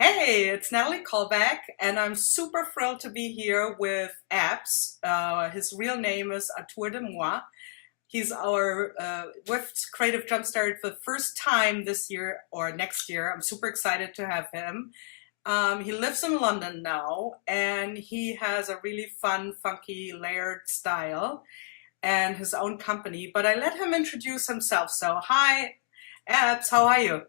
Hey, it's Natalie Callback, and I'm super thrilled to be here with Abs. His real name is Autour de Mwa. He's our with Creative Jumpstart for the first time this year or next year. I'm super excited to have him. He lives in London now, and he has a really fun, funky, layered style and his own company. But I let him introduce himself. So, hi, Abs, how are you?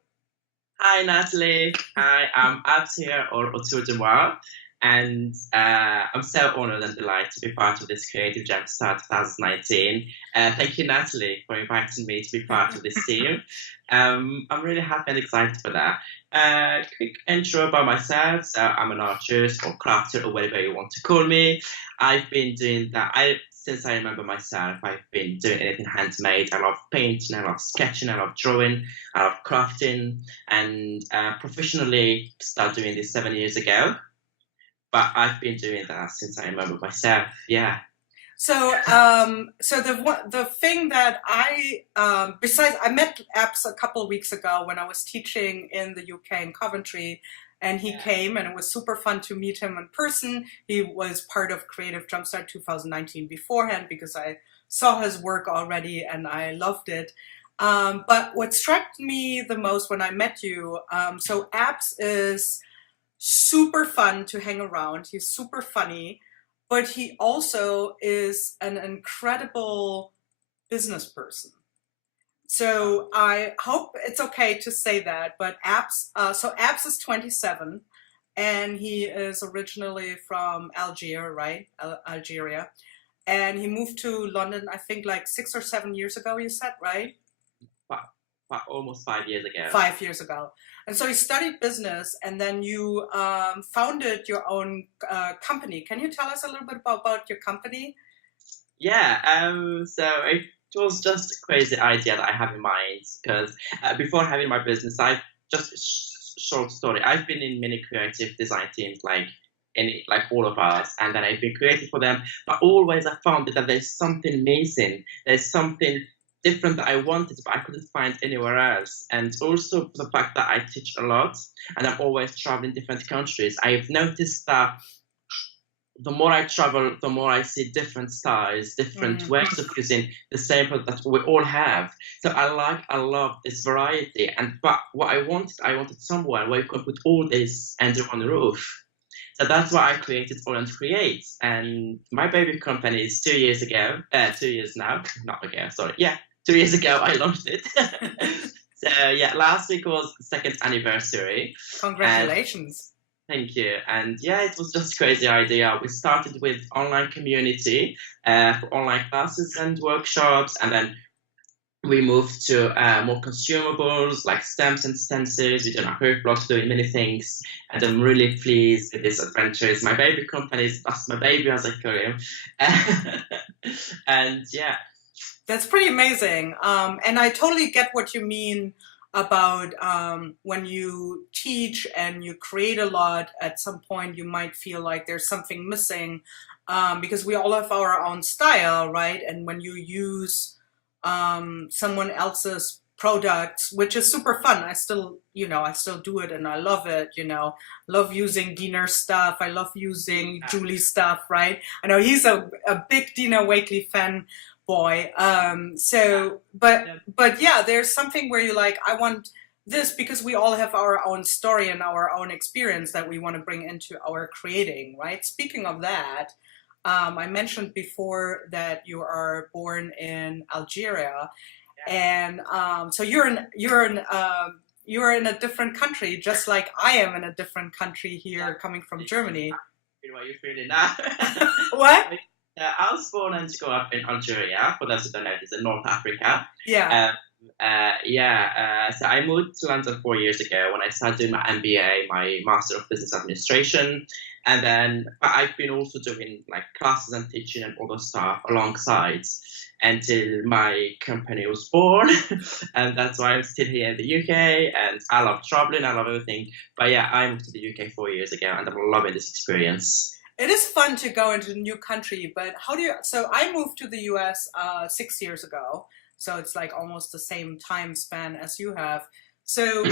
Hi, Natalie. I am Abs here, or Autour de Mwa, and I'm so honored and delighted to be part of this Creative Jumpstart 2019. Thank you, Natalie, for inviting me to be part of this team. I'm really happy and excited for that. Quick intro about myself. So I'm an artist or crafter or whatever you want to call me. I've been doing that. Since I remember myself, I've been doing anything handmade. I love painting, I love sketching, I love drawing, I love crafting, and professionally started doing this 7 years ago. But I've been doing that since I remember myself. Yeah. So the thing that besides I met Apps a couple of weeks ago when I was teaching in the UK in Coventry, and he came, and it was super fun to meet him in person. He was part of Creative Jumpstart 2019 beforehand because I saw his work already and I loved it. But what struck me the most when I met you, so Apps is super fun to hang around. He's super funny, but he also is an incredible business person. So I hope it's okay to say that, but Apps is 27 and he is originally from Algeria, right? Algeria. And he moved to London, I think like 6 or 7 years ago, you said, right? Almost 5 years ago. 5 years ago. And so you studied business and then you founded your own company. Can you tell us a little bit about your company? Yeah. So it was just a crazy idea that I have in mind because before having my business, I just short story. I've been in many creative design teams, like all of us, and then I've been creative for them. But always I found that there's something missing. There's something different that I wanted, but I couldn't find anywhere else. And also the fact that I teach a lot and I'm always traveling different countries. I've noticed that the more I travel, the more I see different styles, different ways of using the same product that we all have. So I love this variety. But what I wanted somewhere where you can put all this under one roof. So that's why I created All and Create. And my baby company is 2 years ago, 2 years now, not ago, sorry. Yeah, 2 years ago I launched it. So yeah, last week was the second anniversary. Congratulations. Thank you. And yeah, it was just a crazy idea. We started with online community for online classes and workshops, and then we moved to more consumables like stamps and stencils. We did our hair blocks, doing many things, and I'm really pleased with this adventure. It's my baby company. That's my baby, as I call him. And yeah. That's pretty amazing. And I totally get what you mean about when you teach and you create a lot, at some point you might feel like there's something missing because we all have our own style, right? And when you use someone else's products, which is super fun. I still do it and I love it, love using Diener stuff. I love using Julie stuff, right? I know he's a big Dina Wakely fan boy. But yeah, there's something where you're like, I want this because we all have our own story and our own experience that we want to bring into our creating, right? Speaking of that, I mentioned before that you are born in Algeria, and so you're in a different country, just like I am in a different country here, coming from Germany. What you're feeling now? What? I was born and grew up in Algeria. For those who don't know, it's in North Africa. Yeah. So I moved to London 4 years ago when I started doing my MBA, my Master of Business Administration. And then I've been also doing like classes and teaching and all those stuff alongside until my company was born. And that's why I'm still here in the UK. And I love traveling, I love everything. But yeah, I moved to the UK 4 years ago and I'm loving this experience. It is fun to go into a new country, but so I moved to the US 6 years ago. So it's like almost the same time span as you have. So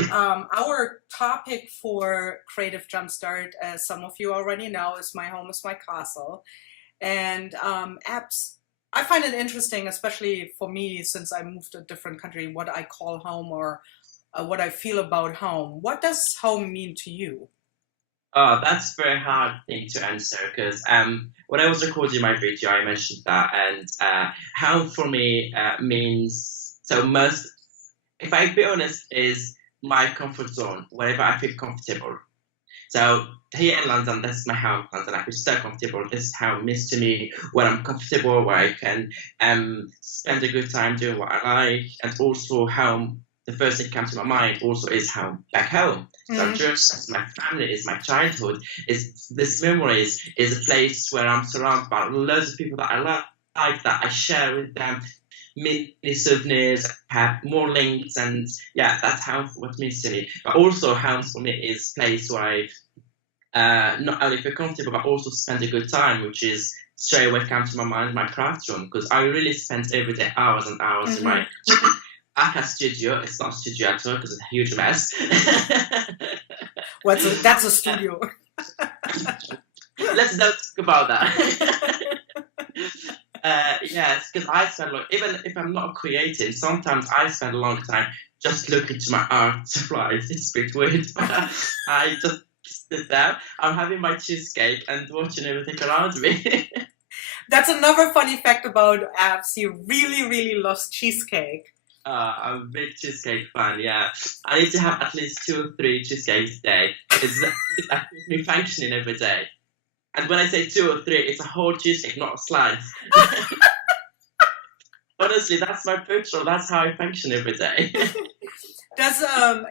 our topic for Creative Jumpstart, as some of you already know, is My Home is My Castle. And apps, I find it interesting, especially for me, since I moved to a different country, what I call home or what I feel about home. What does home mean to you? Oh, that's a very hard thing to answer because when I was recording my video, I mentioned that, and home for me means so most. If I be honest, is my comfort zone, wherever I feel comfortable. So here in London, this is my home, London. I feel so comfortable. This is home means to me, where I'm comfortable, where I can spend a good time doing what I like, and also home. The first thing that comes to my mind also is home, back home. So just as my family is my childhood, is this memories is a place where I'm surrounded by loads of people that I like that I share with them. Many souvenirs, have more links, and yeah, that's home what means to me. But also, home for me is a place where I not only feel comfortable but also spend a good time, which is straight away comes to my mind my craft room because I really spend every day hours and hours in my Aka studio. It's not a studio at all because it's a huge mess. That's a studio. Let's not talk about that. Yes, because I spend even if I'm not creative, sometimes I spend a long time just looking to my art supplies. It's a bit weird, but I just sit there. I'm having my cheesecake and watching everything around me. That's another funny fact about apps. He really, really loves cheesecake. I'm a big cheesecake fan, yeah. I need to have at least 2 or 3 cheesecakes a day. It's I keep me functioning every day. And when I say 2 or 3, it's a whole cheesecake, not a slice. Honestly, that's my picture. That's how I function every day.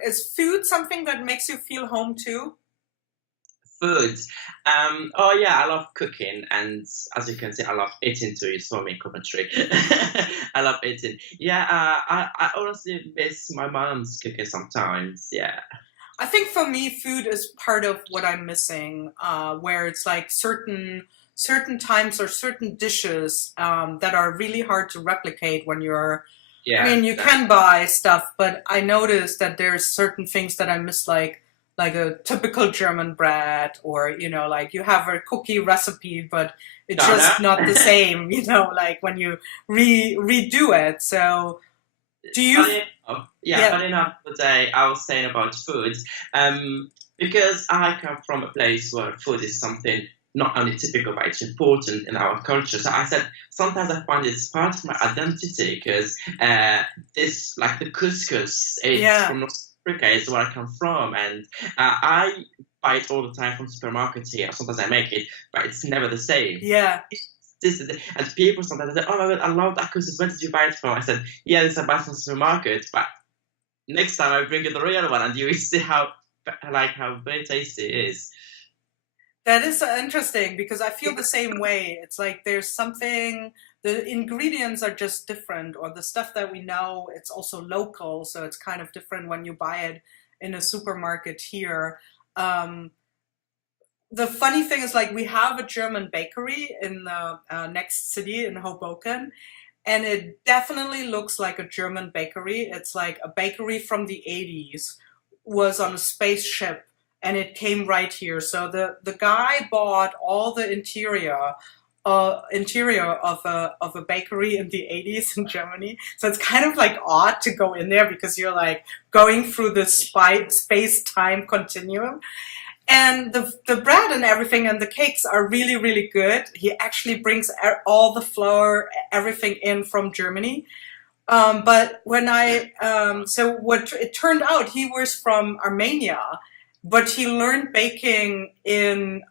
Is food something that makes you feel home too? Food. Oh yeah, I love cooking, and as you can see, I love eating too. You saw me in Coventry. I love eating. Yeah, I honestly miss my mom's cooking sometimes. Yeah. I think for me, food is part of what I'm missing, where it's like certain times or certain dishes that are really hard to replicate when you're. Yeah. I mean, you can buy stuff, but I noticed that there's certain things that I miss, like a typical German bread, or like you have a cookie recipe, but it's just not the same, like when you redo it. So, do you? Funny enough, today I was saying about food, because I come from a place where food is something not only typical but it's important in our culture. So I said sometimes I find it's part of my identity because this like the couscous, it's from North Africa, is where I come from, and I buy it all the time from supermarkets here. Sometimes I make it, but it's never the same. Yeah. And people sometimes say, "Oh my God, I love that couscous. Where did you buy it from?" I said, "Yeah, this I buy from the supermarket." But next time I bring you the real one, and you will see how very tasty it is. That is interesting because I feel the same way. It's like there's something, the ingredients are just different, or the stuff that we know, it's also local, so it's kind of different when you buy it in a supermarket here. The funny thing is, like, we have a German bakery in the next city in Hoboken, and it definitely looks like a German bakery. It's like a bakery from the 80s was on a spaceship, and it came right here. So the guy bought all the interior of a bakery in the 80s in Germany. So it's kind of like odd to go in there because you're like going through this space-time continuum. And the bread and everything and the cakes are really, really good. He actually brings all the flour, everything in from Germany. But when so what it turned out, he was from Armenia, but he learned baking in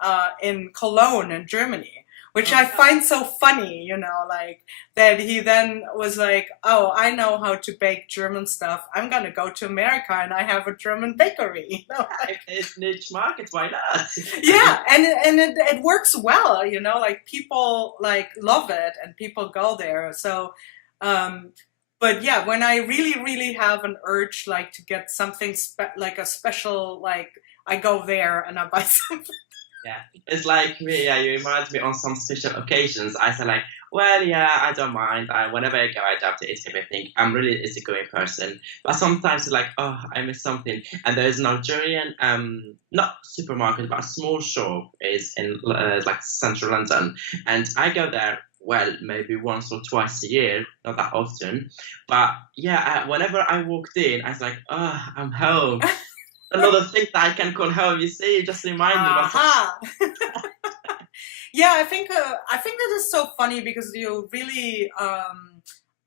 Cologne in Germany, which I find so funny, like that he then was like, oh, I know how to bake German stuff. I'm going to go to America and I have a German bakery. It's niche market, why not? Yeah, and it works well, like people like love it and people go there. So, but yeah, when I really, really have an urge, like to get something like a special, like I go there and I buy something. Yeah, it's like me. Yeah, you remind me on some special occasions. I say like, Well, yeah, I don't mind. Whenever I go, I adapt to everything. I'm really easygoing person, but sometimes it's like, oh, I miss something. And there's an Algerian, not supermarket, but a small shop is in like central London, and I go there. Well, maybe once or twice a year, not that often. But yeah, whenever I walked in, I was like, oh, I'm home. Another thing that I can call home. You see, it just remind me. Aha. Yeah, I think that is so funny because you really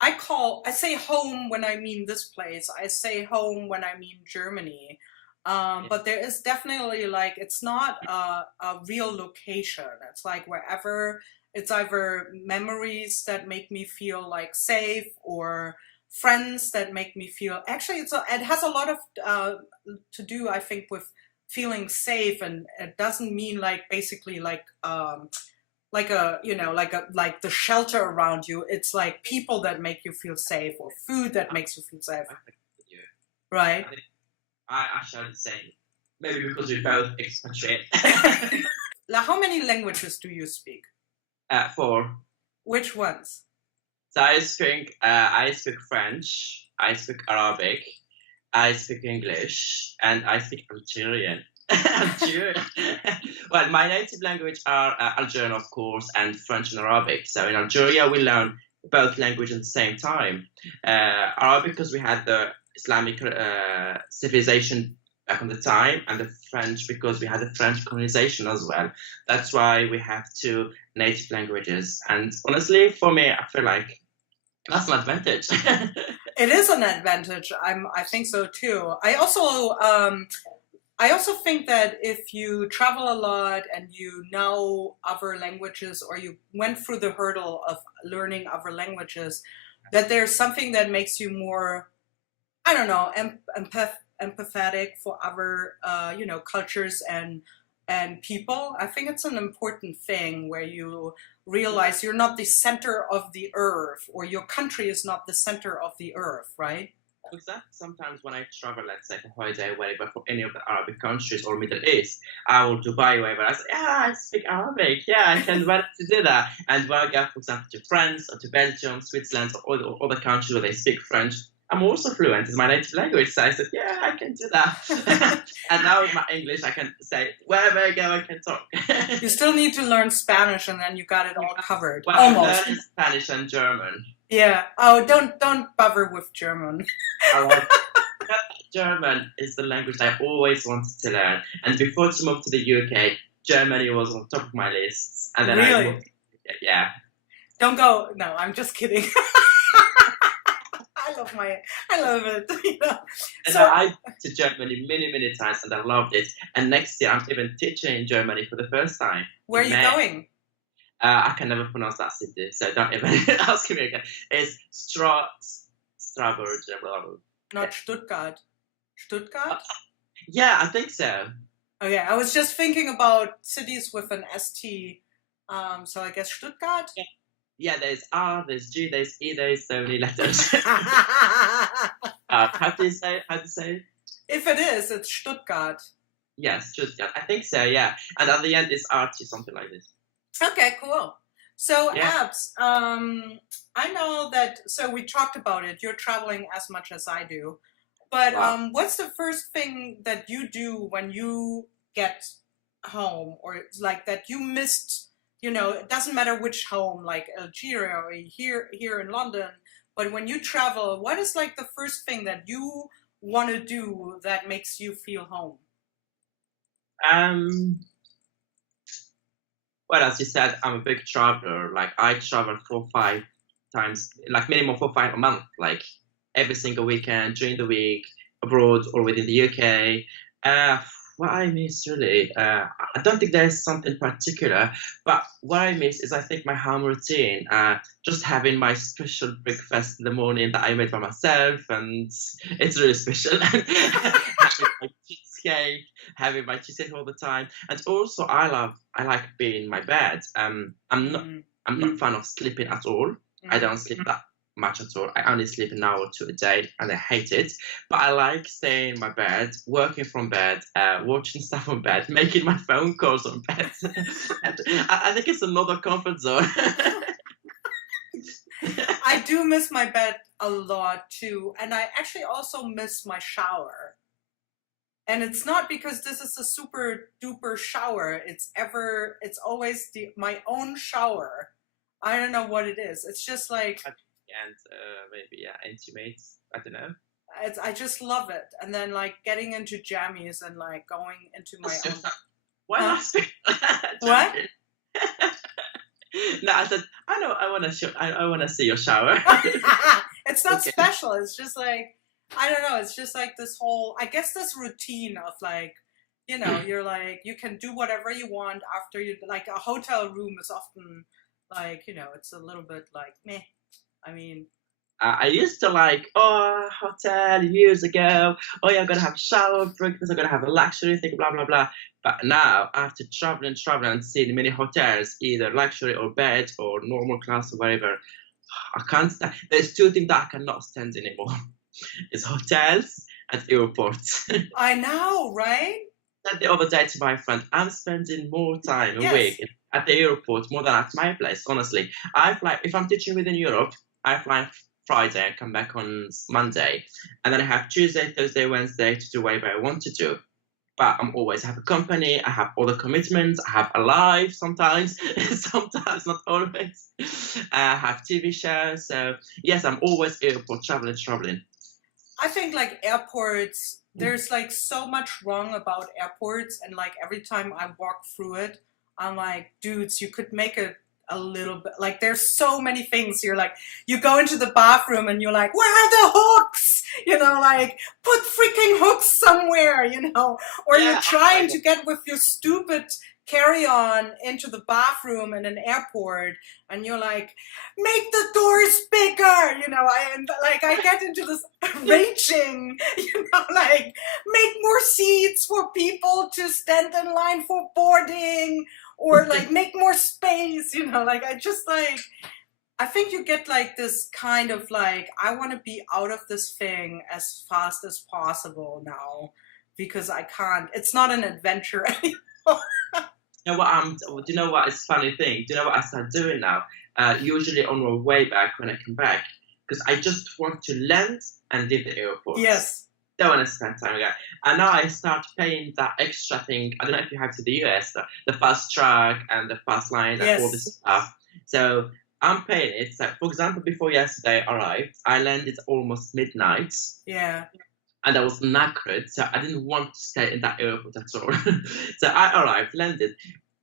I say home when I mean this place. I say home when I mean Germany. But there is definitely like it's not a real location. It's like wherever it's either memories that make me feel like safe or friends that make me feel actually it has a lot of to do I think with feeling safe, and it doesn't mean like basically like a like the shelter around you. It's like people that make you feel safe or food that makes you feel safe, right? I shall say maybe because we both expatriate. Like, how many languages do you speak? 4. Which ones? So I speak French, I speak Arabic, I speak English, and I speak Algerian. Algerian. Well, my native language are Algerian, of course, and French and Arabic. So in Algeria, we learn both languages at the same time. Arabic because we had the Islamic civilization back on the time, and the French because we had the French colonization as well. That's why we have 2 native languages. And honestly, for me, I feel like that's an advantage. It is an advantage. I think so too. I also think that if you travel a lot and you know other languages, or you went through the hurdle of learning other languages, that there's something that makes you more, I don't know, empathetic for other, cultures and people. I think it's an important thing where you realize you're not the center of the earth, or your country is not the center of the earth, right? Exactly. Sometimes when I travel, let's say for holiday, whatever, for any of the Arabic countries or Middle East, I will Dubai, wherever. I say, yeah, I speak Arabic. Yeah, I can manage to do that. And when I go, for example, to France or to Belgium, Switzerland, or all the countries where they speak French, I'm also fluent. It's my native language. So I said, yeah, I can do that. And now with my English, I can say, wherever I go, I can talk. You still need to learn Spanish, and then you got it all covered. Well, almost. I learned Spanish and German. Yeah. Oh, don't bother with German. German is the language I always wanted to learn. And before to move to the UK, Germany was on top of my list. And then really? Yeah. Don't go. No, I'm just kidding. I love it. And so I've been to Germany many times, and I loved it. And next year, I'm even teaching in Germany for the first time. Where are you going? I can never pronounce that city, so don't even ask me again. It's Strasbourg. Not Stuttgart. Stuttgart? Yeah, I think so. Okay, I was just thinking about cities with an ST. So I guess Stuttgart? Yeah, there's R, there's G, there's E, there's so many letters. How do you say it? If it is, it's Stuttgart. Yes, Stuttgart. I think so, yeah. And at the end, it's RT, something like this. Okay, cool. So, Yeah. Abs, I know that, so we talked about it. You're traveling as much as I do. But Wow. what's the first thing that you do when you get home, or it's like that you missed, it doesn't matter which home, like Algeria or here in London, but when you travel, what is like the first thing that you want to do that makes you feel home? Well, as you said, I'm a big traveler. Like, I travel 4 or 5 times, like minimum 4 or 5 a month, like every single weekend, during the week, abroad or within the UK. What I miss really, I don't think there is something particular, but what I miss is, I think, my home routine. Just having my special breakfast in the morning that I made by myself, and it's really special. Having my cheesecake, having my cheesecake all the time, and also I like being in my bed. I'm not a fan of sleeping at all. I don't sleep that much at all. I only sleep an hour or 2 a day, and I hate it. But I like staying in my bed, working from bed, watching stuff on bed, making my phone calls on bed. I think it's another comfort zone. do miss my bed a lot too, and I actually also miss my shower. And it's not because this is a super duper shower. It's always my own shower. I don't know what it is. It's just like, And maybe intimate. I don't know. I just love it. And then like getting into jammies and like going into my own. Why not? What? No, I said I know. I want to see your shower. It's not Okay. special. It's just like, I don't know. It's just like this whole, I guess, this routine of like, you're like, you can do whatever you want after you, like a hotel room is often like, it's a little bit like, meh. I mean, I used to like, hotel years ago. Oh yeah, I'm gonna have a shower, breakfast. I'm gonna have a luxury thing, blah blah blah. But now, after traveling and seeing many hotels, either luxury or bed or normal class or whatever, I can't stand. There's two things that I cannot stand anymore. It's hotels and airports. I know, right? Said the other day to my friend, I'm spending more time a Yes. week at the airport more than at my place. Honestly, I fly if I'm teaching within Europe. I fly Friday, I come back on Monday, and then I have Tuesday, Thursday, Wednesday to do whatever I want to do. But I'm always have a company. I have other commitments. I have a life sometimes, sometimes not always. I have TV shows. So yes, I'm always airport traveling. I think like airports, there's like so much wrong about airports, and like every time I walk through it, I'm like, dudes, you could make it a little bit, like there's so many things. You're like, you go into the bathroom and you're like, where are the hooks? Like put freaking hooks somewhere, or Yeah, you're trying to get with your stupid carry-on into the bathroom in an airport, and you're like, make the doors bigger, I get into this raging, like make more seats for people to stand in line for boarding, or like make more space, I think you get like this kind of like, I want to be out of this thing as fast as possible now, because I can't, it's not an adventure anymore. You know what? Do you know what is funny thing? Do you know what I start doing now? Usually on my way back when I come back, because I just want to land and leave the airport. Yes. Don't want to spend time again. And now I start paying that extra thing. I don't know if you have to the US, the fast track and the fast line and all this stuff. So I'm paying it. So for example, before yesterday arrived, I landed almost midnight. Yeah. And I was knackered, so I didn't want to stay in that airport at all. So I arrived, landed.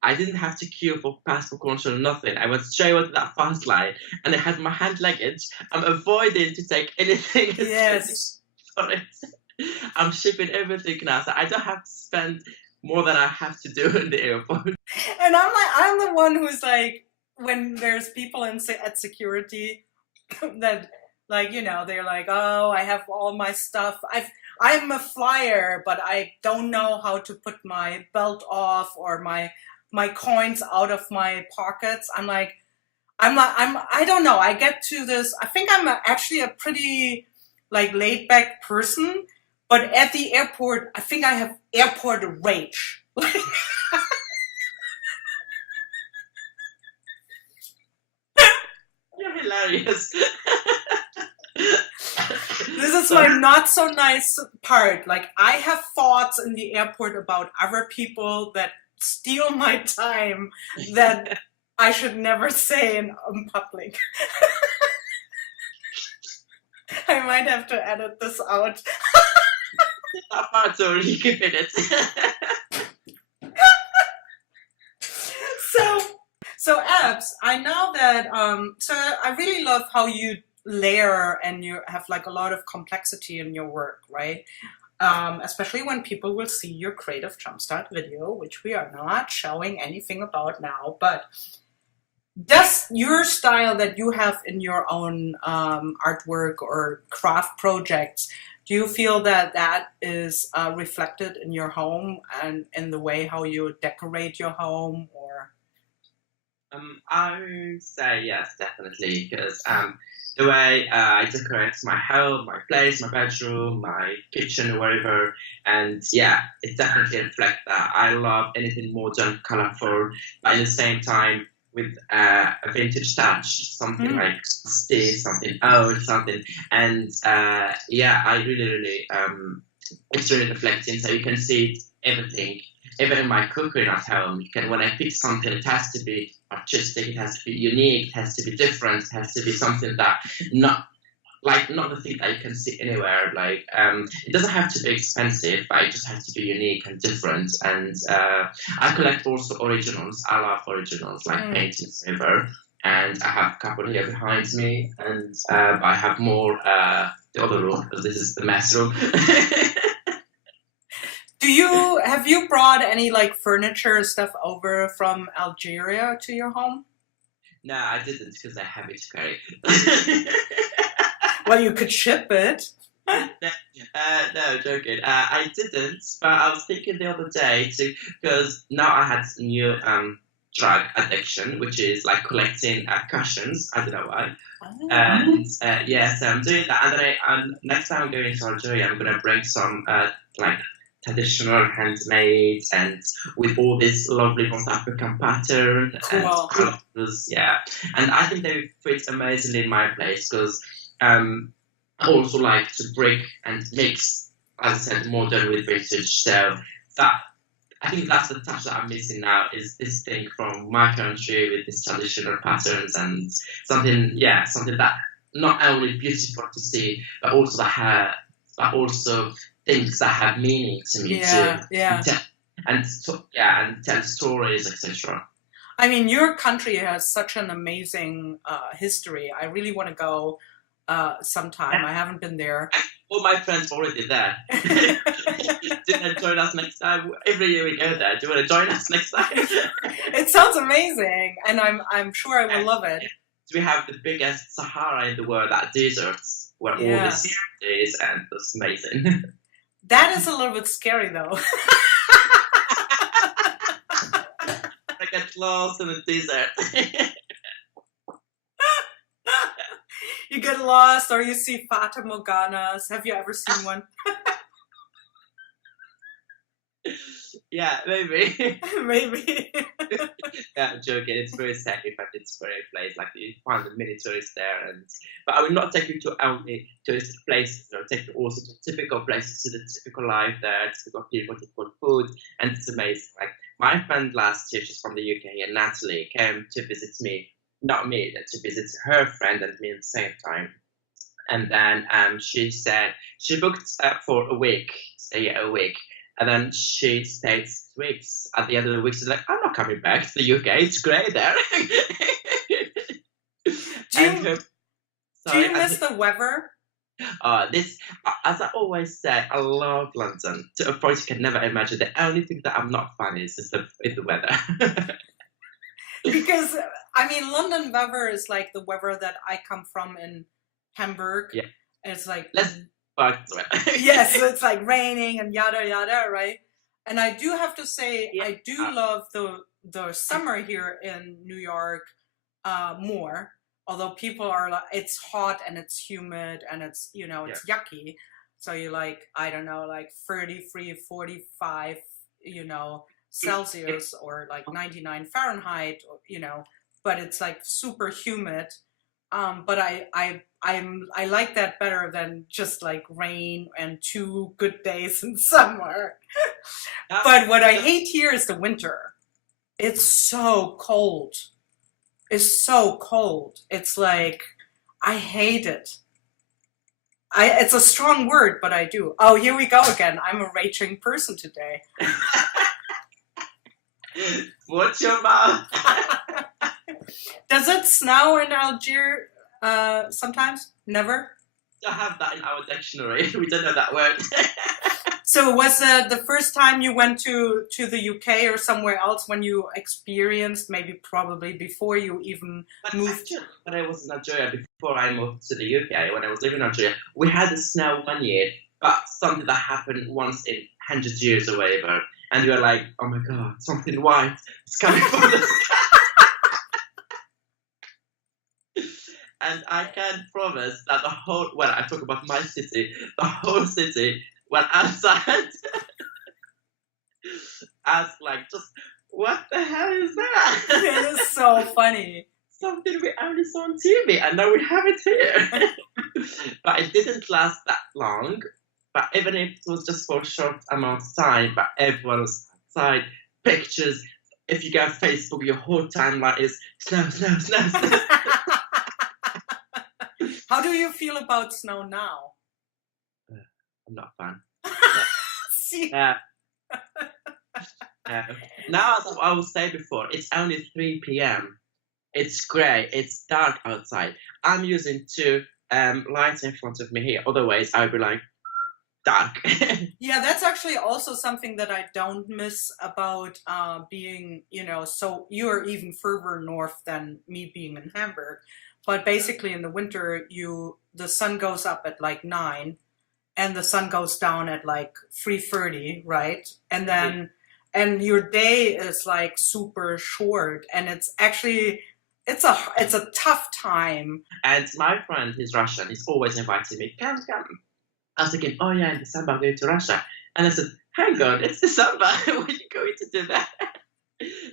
I didn't have to queue for passport control, nothing. I went straight onto that fast line, and I had my hand luggage. I'm avoiding to take anything. Yes. For it. I'm shipping everything now, so I don't have to spend more than I have to do in the airport. And I'm the one who's like, when there's people at security that, like, they're like, oh, I have all my stuff. I'm a flyer, but I don't know how to put my belt off or my coins out of my pockets. I don't know. I get to this. I think I'm actually a pretty like laid back person, but at the airport, I think I have airport rage. You're hilarious. This is my not so nice part. Like, I have thoughts in the airport about other people that steal my time that I should never say in public. I might have to edit this out. That part's already keeping it. So Abs, I know that, so I really love how you layer and you have like a lot of complexity in your work, right? Especially when people will see your Creative Jumpstart video, which we are not showing anything about now, but does your style that you have in your own artwork or craft projects, do you feel that that is reflected in your home and in the way how you decorate your home, or? I would say yes, definitely, because the way I decorate my home, my place, my bedroom, my kitchen, or wherever, and yeah, it definitely reflects that. I love anything modern, colorful, but at the same time, with a vintage touch, something like rusty, something old, something. And yeah, I really it's really reflecting. So you can see everything, even in my cooking at home. You can, when I pick something, it has to be artistic, it has to be unique, it has to be different, it has to be something that not the thing that you can see anywhere. Like it doesn't have to be expensive, but it just has to be unique and different. And I collect also originals. I love originals, like paintings, ever. And I have a couple here behind me, and I have more the other room, because this is the mess room. Have you brought any like furniture and stuff over from Algeria to your home? No, I didn't, because they're heavy to carry. Well, you could ship it. No, joking. I didn't, but I was thinking the other day because now I had a new drug addiction, which is like collecting cushions. I don't know why. And yeah, so I'm doing that. And then next time I'm going to Algeria, I'm gonna bring some like traditional handmade and with all this lovely North African pattern and colors. Yeah, and I think they fit amazingly in my place because. I also like to break and mix, as I said, modern with vintage. So that I think that's the touch that I'm missing now, is this thing from my country with these traditional patterns and something that not only beautiful to see, but also things that have meaning to me and tell stories, etc. I mean, your country has such an amazing history. I really want to go. Sometime. I haven't been there. All my friends are already there. Didn't join us next time. Every year we go there. Do you want to join us next time? It sounds amazing, and I'm sure I will love it. We have the biggest Sahara in the world, that deserts where all the sea is, and it's amazing. That is a little bit scary, though. I get lost in the desert. You get lost, or you see Fata Morganas. Have you ever seen one? Yeah, maybe. Maybe. Yeah, I'm joking. It's very safe, but it's very place. Like you find many tourists there, but I will not take you to only touristic places. I'll take you also to typical places, to the typical life there, typical people, typical food, and it's amazing. Like my friend last year, she's from the UK, and Natalie came to visit me. Not me, to visit her friend and me at the same time. And then she said she booked for a week, a week. And then she stayed 6 weeks. At the end of the week, she's like, I'm not coming back to the UK. It's great there. Do you miss the weather? As I always said, I love London. To a point you can never imagine. The only thing that I'm not fun is the weather. Because I mean, London weather is like the weather that I come from in Hamburg. Yeah. And it's like yes, it's like raining and yada yada, right? And I do have to say, I do love the summer here in New York more. Although people are like, it's hot and it's humid and it's it's yucky. So you like, I don't know, like 33, 45, Celsius or like 99 Fahrenheit, but it's like super humid. But I like that better than just like rain and 2 good days in summer. But what I hate here is the winter. It's so cold. It's so cold. It's like, I hate it. It's a strong word, but I do. Oh, here we go again. I'm a raging person today. Watch your mouth. Does it snow in Algiers sometimes? Never? We don't have that in our dictionary. We don't know that word. So was the first time you went to the UK or somewhere else when you experienced, probably before you even moved? Actually, when I was in Algeria, before I moved to the UK, when I was living in Algeria, we had the snow one year, but something that happened once in 100 years or whatever. And we were like, oh my God, something white is coming from the sky. And I can promise that I talk about my city, the whole city went outside as like just what the hell is that? It is so funny. Something we only saw on TV, and now we have it here. But it didn't last that long. But even if it was just for a short amount of time, but everyone was outside, pictures. If you go on Facebook, your whole timeline is snow, snow, snow, snow. How do you feel about snow now? I'm not a fan. See? Now, as I was saying before, it's only 3 p.m. It's grey, it's dark outside. I'm using two lights in front of me here. Otherwise, I would be like, dark. Yeah, that's actually also something that I don't miss about being, so you're even further north than me being in Hamburg. But basically in the winter, the sun goes up at like 9 and the sun goes down at like 3:30, right? And then, and your day is like super short, and it's actually, it's a tough time. And my friend, he's Russian, he's always inviting me, come. I was thinking, oh yeah, in December I'm going to Russia. And I said, hang on, it's December. When are you going to do that?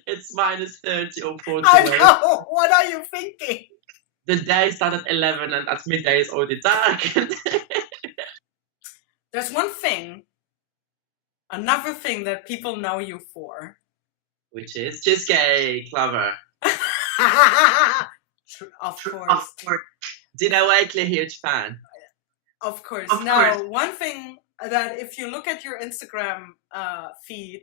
It's minus 30 or 40. I know. What are you thinking? The day started at 11 and at midday it's already dark. There's another thing that people know you for. Which is cheesecake lover. Of course. Dina Wakely, huge fan. Of course. Now, one thing that if you look at your Instagram feed,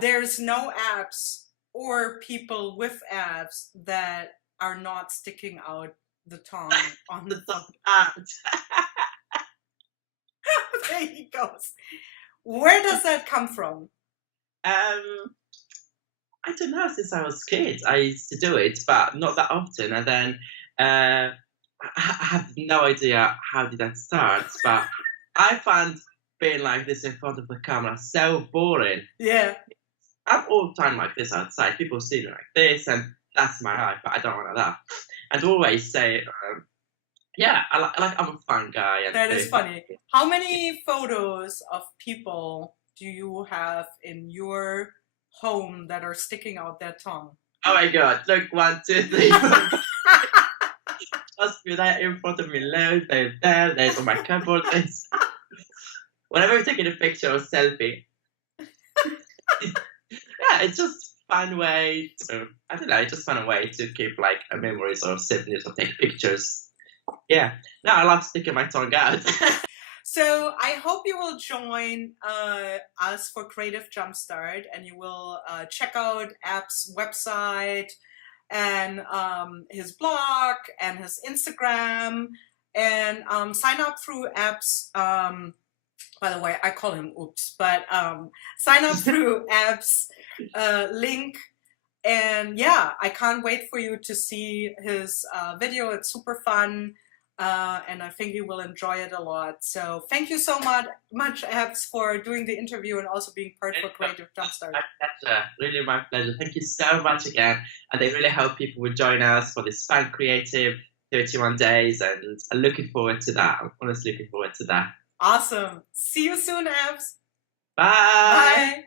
there's no abs or people with abs that are not sticking out the tongue on the top. There he goes. Where does that come from? I don't know. Since I was a kid, I used to do it, but not that often. And then I have no idea how did that start. But I found being like this in front of the camera so boring. Yeah. I'm all the time like this outside. People see me like this, and that's my life. But I don't want that. And always say, I'm a fun guy. And that is funny. How many photos of people do you have in your home that are sticking out their tongue? Oh my god, look, 1, 2, 3, 4. Just be there in front of me, there's on my cupboard, there's... Whenever I'm taking a picture or selfie. It's just a fun way to, I don't know, it's just a fun way to keep like memories or souvenirs or take pictures. Yeah, no, I love sticking my tongue out. So I hope you will join us for Creative Jumpstart, and you will check out App's website and his blog and his Instagram, and sign up through App's, by the way, I call him Oops, but sign up through App's link. And yeah, I can't wait for you to see his video. It's super fun. And I think you will enjoy it a lot. So thank you so much, Abs, for doing the interview and also being part of Creative Jumpstart. My pleasure, really my pleasure. Thank you so much again. And I really hope people will join us for this fun, creative 31 days. And I'm looking forward to that. I'm honestly looking forward to that. Awesome. See you soon, Abs. Bye. Bye.